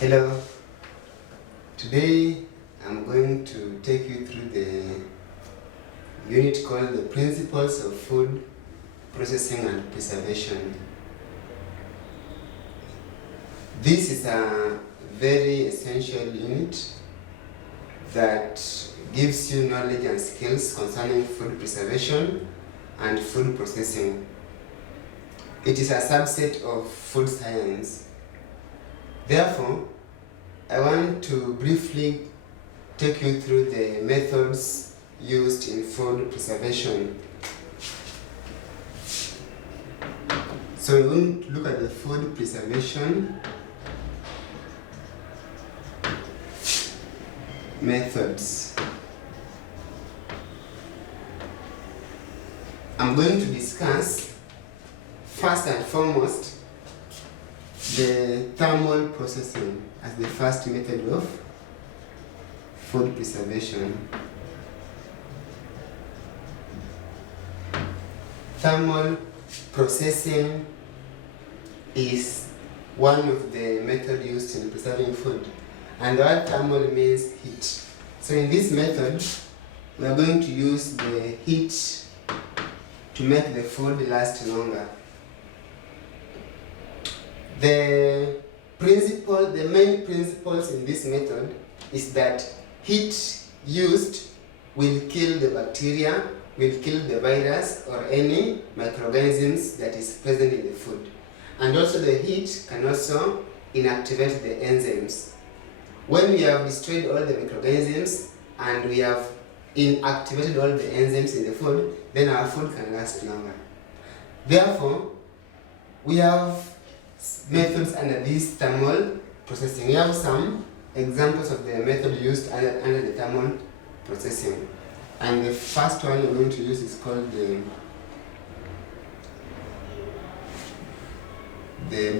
Hello, today I'm going to take you through the unit called the Principles of Food Processing and Preservation. This is a very essential unit that gives you knowledge and skills concerning food preservation and food processing. It is a subset of food science. Therefore, I want to briefly take you through the methods used in food preservation. So we're going to look at the food preservation methods. I'm going to discuss first and foremost the thermal processing as the first method of food preservation. Thermal processing is one of the methods used in preserving food, and the word thermal means heat. So in this method, we are going to use the heat to make the food last longer. The main principles in this method is that heat used will kill the bacteria, will kill the virus or any microorganisms that is present in the food. And also the heat can also inactivate the enzymes. When we have destroyed all the microorganisms and we have inactivated all the enzymes in the food, then our food can last longer. Therefore, we have methods under this thermal processing. We have some examples of the method used under the thermal processing. And the first one we're going to use is called the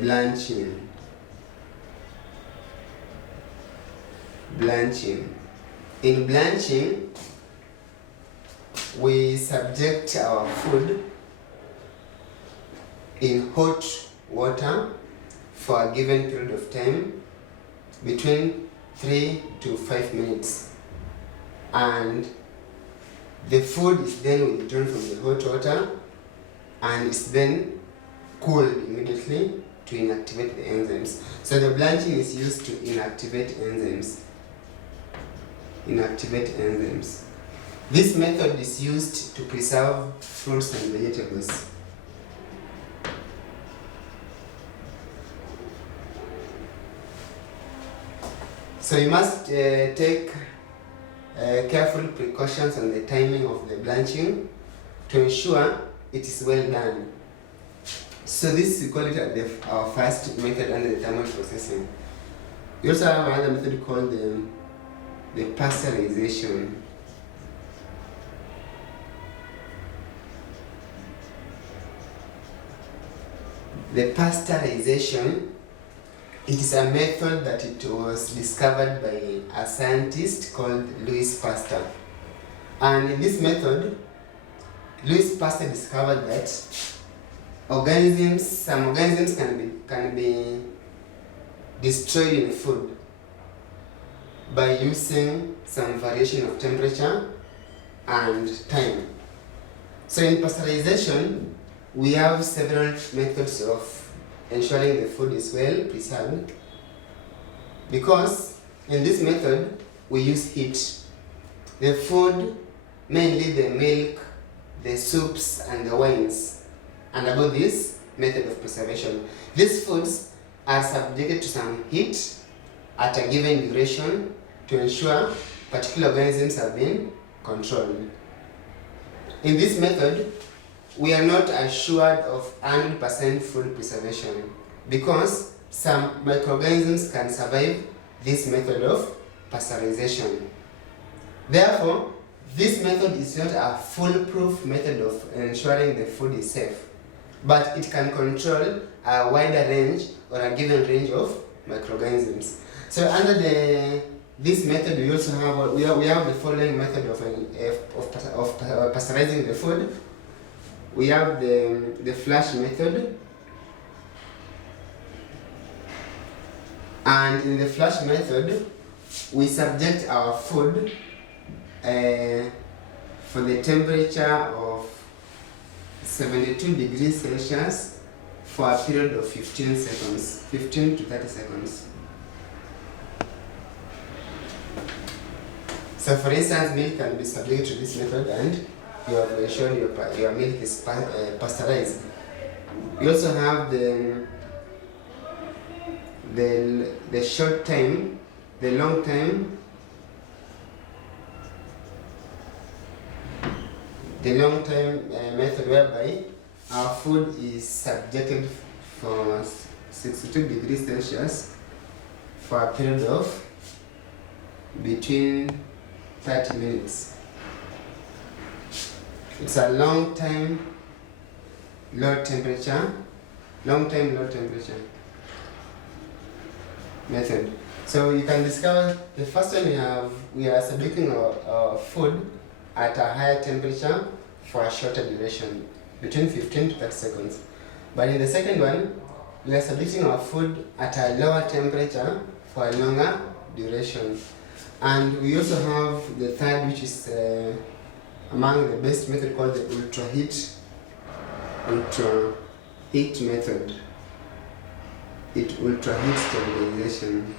blanching. In blanching, we subject our food in hot water for a given period of time between 3 to 5 minutes, and the food is then withdrawn from the hot water and is then cooled immediately to inactivate the enzymes. So the blanching is used to inactivate enzymes. This method is used to preserve fruits and vegetables. So you must take careful precautions on the timing of the blanching to ensure it is well done. So this we call it our first method under the thermal processing. We also have another method called the pasteurization. The pasteurization, it is a method that it was discovered by a scientist called Louis Pasteur. And in this method, Louis Pasteur discovered that some organisms can be destroyed in food by using some variation of temperature and time. So in pasteurization, we have several methods of ensuring the food is well preserved, because in this method we use heat. The food, mainly the milk, the soups and the wines, undergo this method of preservation. These foods are subjected to some heat at a given duration to ensure particular organisms have been controlled. In this method, we are not assured of 100% food preservation because some microorganisms can survive this method of pasteurization. Therefore, this method is not a foolproof method of ensuring the food is safe, but it can control a wider range or a given range of microorganisms. So under this method, we also have the following method of pasteurizing the food. We have the flash method. And in the flash method, we subject our food for the temperature of 72 degrees Celsius for a period of 15 seconds, 15 to 30 seconds. So for instance, milk can be subjected to this method and you have ensured your milk is pasteurized. We also have the short time, the long time, method whereby our food is subjected for 62 degrees Celsius for a period of between 30 minutes. It's a long time, low temperature method. So you can discover the first one we are subjecting our food at a higher temperature for a shorter duration, between 15 to 30 seconds. But in the second one, we are subjecting our food at a lower temperature for a longer duration. And we also have the third, which is among the best method, called the ultra heat method. Ultra heat sterilization.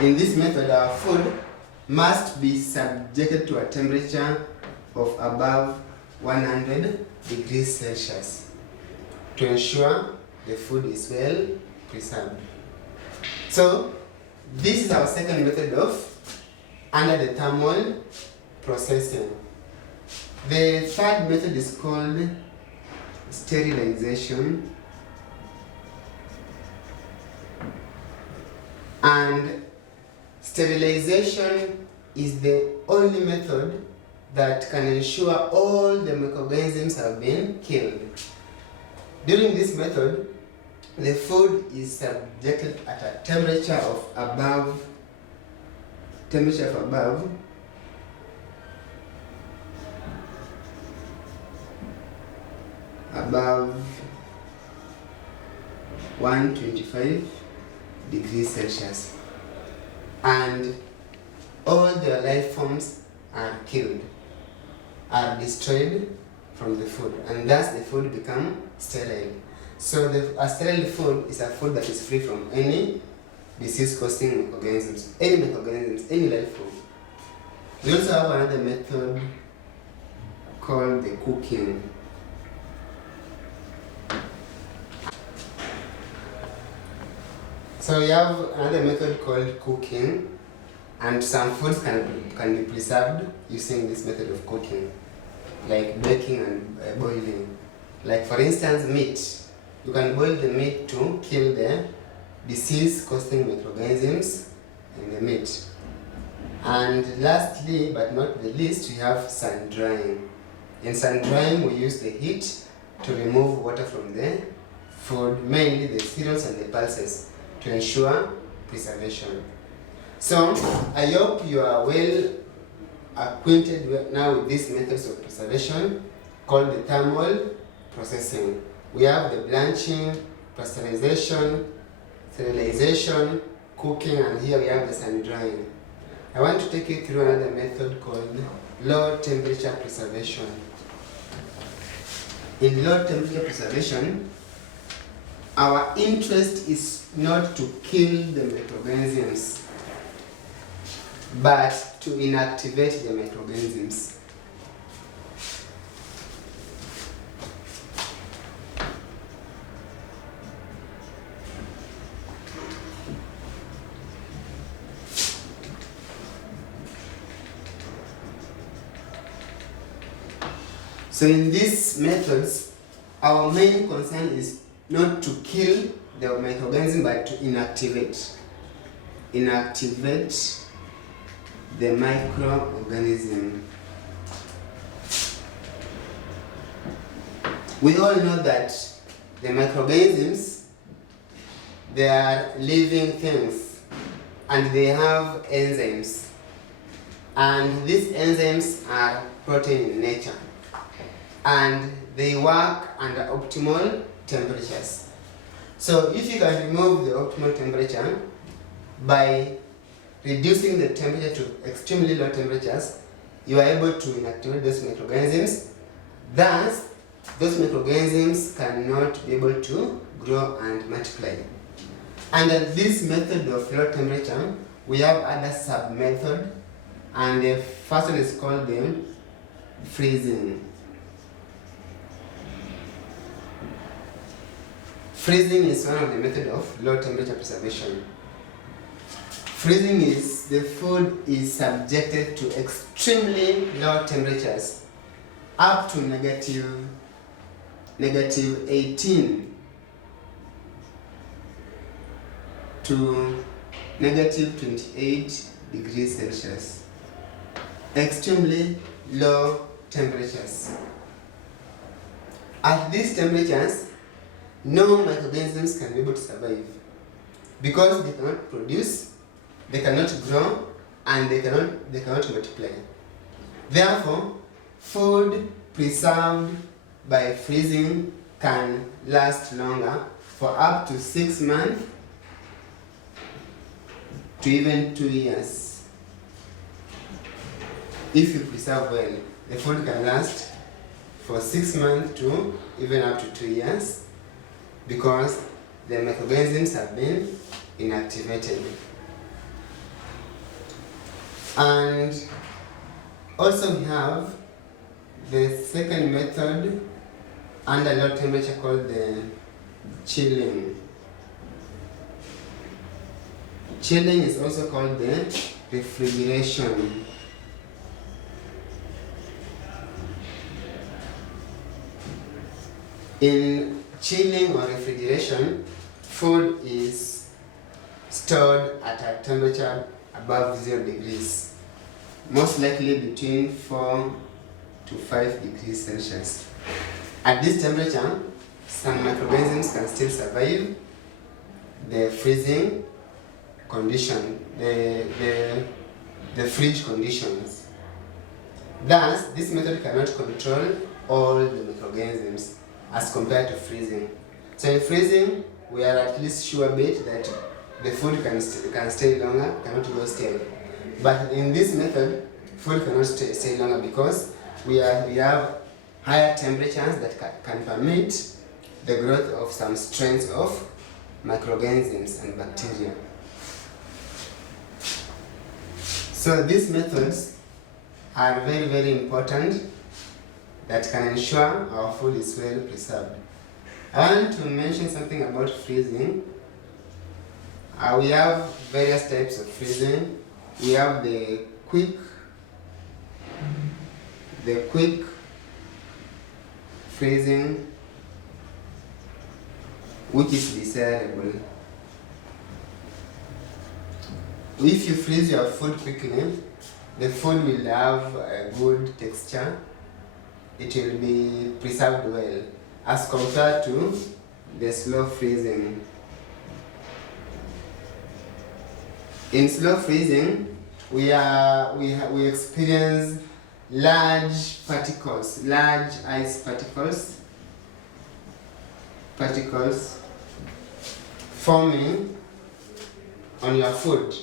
In this method, our food must be subjected to a temperature of above 100 degrees Celsius to ensure the food is well preserved. So this is our second method of under the thermal processing. The third method is called sterilization, and sterilization is the only method that can ensure all the microorganisms have been killed. During this method, the food is subjected at a temperature of above 125 degrees Celsius, and all the life forms are killed, are destroyed from the food, and thus the food become sterile. So a sterile food is a food that is free from any disease-causing microorganisms, any life form. We also have another method called the cooking. So we have another method called cooking, and some foods can be preserved using this method of cooking, like baking and boiling. Like for instance, meat. You can boil the meat to kill the disease-causing microorganisms in the meat. And lastly, but not the least, we have sun drying. In sun drying, we use the heat to remove water from the food, mainly the cereals and the pulses, to ensure preservation. So I hope you are well acquainted now with these methods of preservation called the thermal processing. We have the blanching, pasteurization, sterilization, cooking, and here we have the sun drying. I want to take you through another method called low temperature preservation. In low temperature preservation, our interest is not to kill the microorganisms, but to inactivate the microorganisms. So in these methods, our main concern is not to kill the microorganism, but to inactivate the microorganism. We all know that the microorganisms, they are living things and they have enzymes, and these enzymes are protein in nature, and they work under optimal temperatures. So if you can remove the optimal temperature by reducing the temperature to extremely low temperatures, you are able to inactivate those microorganisms. Thus, those microorganisms cannot be able to grow and multiply. Under this method of low temperature, we have other sub-method, and the first one is called the freezing. Freezing is one of the methods of low temperature preservation. Freezing is the food is subjected to extremely low temperatures, up to negative 18 to negative 28 degrees Celsius. Extremely low temperatures. At these temperatures, no microorganisms can be able to survive because they cannot produce, they cannot grow, and they cannot multiply. Therefore, food preserved by freezing can last longer for up to 6 months to even 2 years. If you preserve well, the food can last for 6 months to even up to 2 years because the microorganisms have been inactivated. And also we have the second method under low temperature called the chilling. Chilling is also called the refrigeration. In chilling or refrigeration, food is stored at a temperature above 0 degrees, most likely between 4 to 5 degrees Celsius. At this temperature, some microorganisms can still survive the freezing condition, the fridge conditions. Thus, this method cannot control all the microorganisms as compared to freezing. So in freezing, we are at least sure bet that the food can stay longer, cannot go stale. But in this method, food cannot stay longer because we have higher temperatures that can permit the growth of some strains of microorganisms and bacteria. So these methods are very, very important that can ensure our food is well preserved. I want to mention something about freezing. We have various types of freezing. We have the quick freezing, which is desirable. If you freeze your food quickly, the food will have a good texture. It will be preserved well as compared to the slow freezing. In slow freezing, we experience large ice particles forming on your food,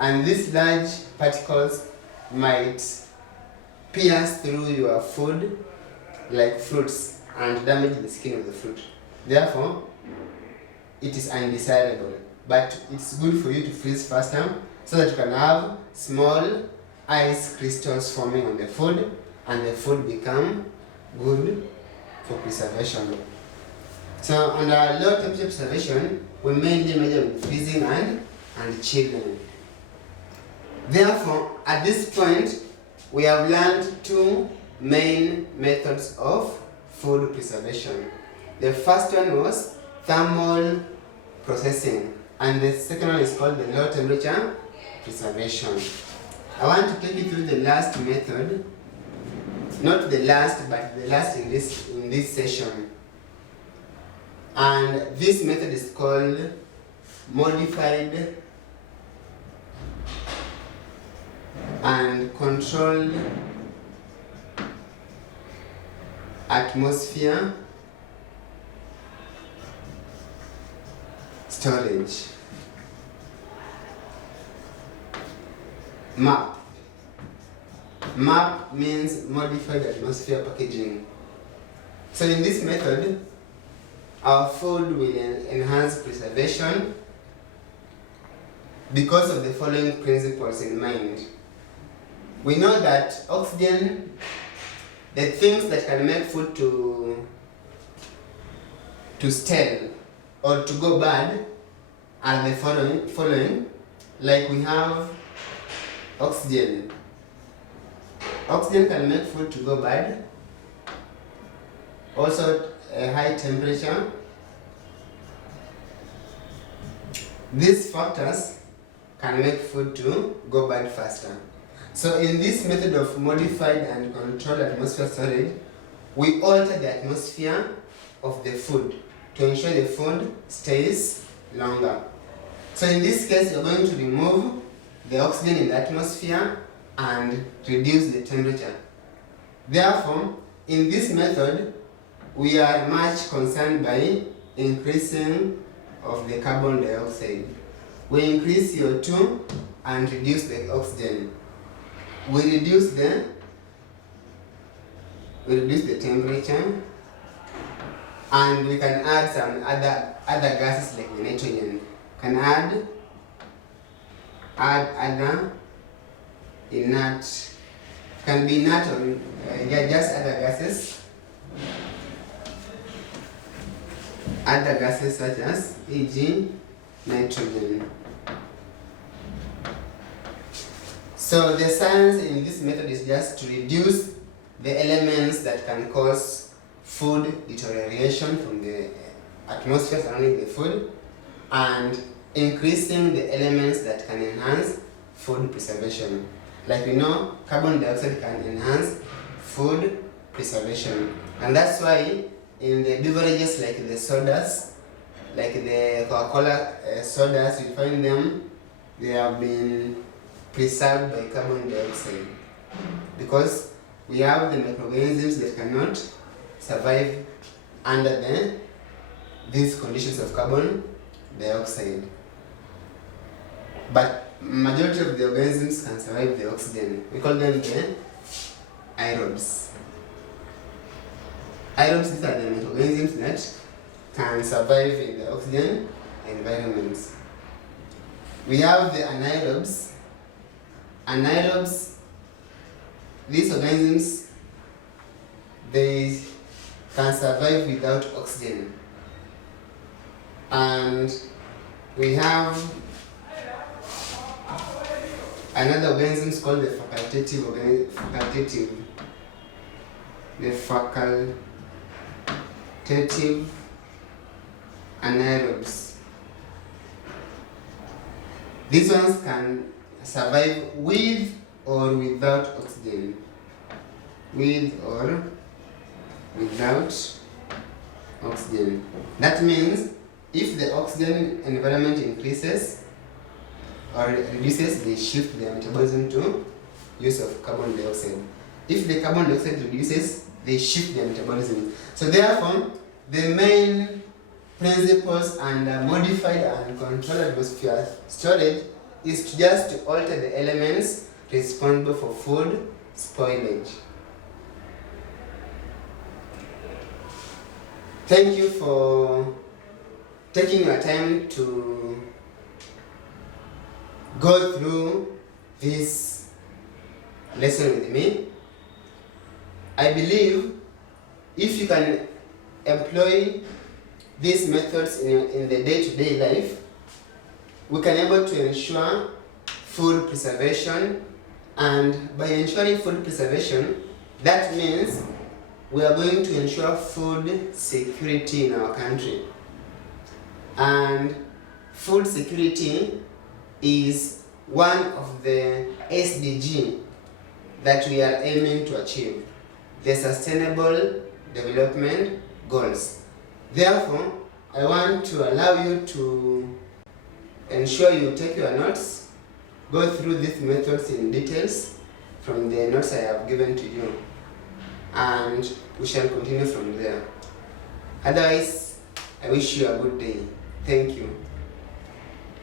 and these large particles might pierce through your food like fruits and damage the skin of the fruit. Therefore, it is undesirable, but it's good for you to freeze faster so that you can have small ice crystals forming on the food and the food become good for preservation. So under low temperature preservation, we mainly measure with freezing and chilling. Therefore, at this point, we have learned two main methods of food preservation. The first one was thermal processing, and the second one is called the low temperature preservation. I want to take you through the last method, not the last, but the last in this session. And this method is called modified and controlled atmosphere storage. MAP. MAP means modified atmosphere packaging. So in this method, our food will enhance preservation because of the following principles in mind. We know that oxygen, the things that can make food to stale or to go bad are the following. Like we have oxygen. Oxygen can make food to go bad. Also a high temperature. These factors can make food to go bad faster. So in this method of modified and controlled atmosphere storage, we alter the atmosphere of the food to ensure the food stays longer. So in this case, you're going to remove the oxygen in the atmosphere and reduce the temperature. Therefore, in this method, we are much concerned by increasing of the carbon dioxide. We increase CO2 and reduce the oxygen. We reduce the temperature, and we can add some other gases like the nitrogen. Can add other inert, can be inert or just other gases. Other gases such as e.g. nitrogen. So the science in this method is just to reduce the elements that can cause food deterioration from the atmosphere surrounding the food, and increasing the elements that can enhance food preservation. Like we know, carbon dioxide can enhance food preservation, and that's why in the beverages like the sodas, like the Coca-Cola sodas, you find them, they have been preserved by carbon dioxide, because we have the microorganisms that cannot survive under these conditions of carbon dioxide. But majority of the organisms can survive the oxygen. We call them the aerobes. Aerobes, these are the microorganisms that can survive in the oxygen environments. We have the anaerobes. Anaerobes, these organisms, they can survive without oxygen. And we have another organism called the facultative anaerobes. These ones can survive with or without oxygen. With or without oxygen. That means if the oxygen environment increases or reduces, they shift their metabolism to use of carbon dioxide. If the carbon dioxide reduces, they shift their metabolism. So therefore, the main principles under modified and controlled atmosphere storage is to just alter the elements responsible for food spoilage. Thank you for taking your time to go through this lesson with me. I believe if you can employ these methods in the day-to-day life, we can able to ensure food preservation, and by ensuring food preservation, that means we are going to ensure food security in our country. And food security is one of the SDG that we are aiming to achieve, the Sustainable Development Goals. Therefore, I want to allow you to ensure you take your notes, go through these methods in details from the notes I have given to you, and we shall continue from there. Otherwise, I wish you a good day. Thank you.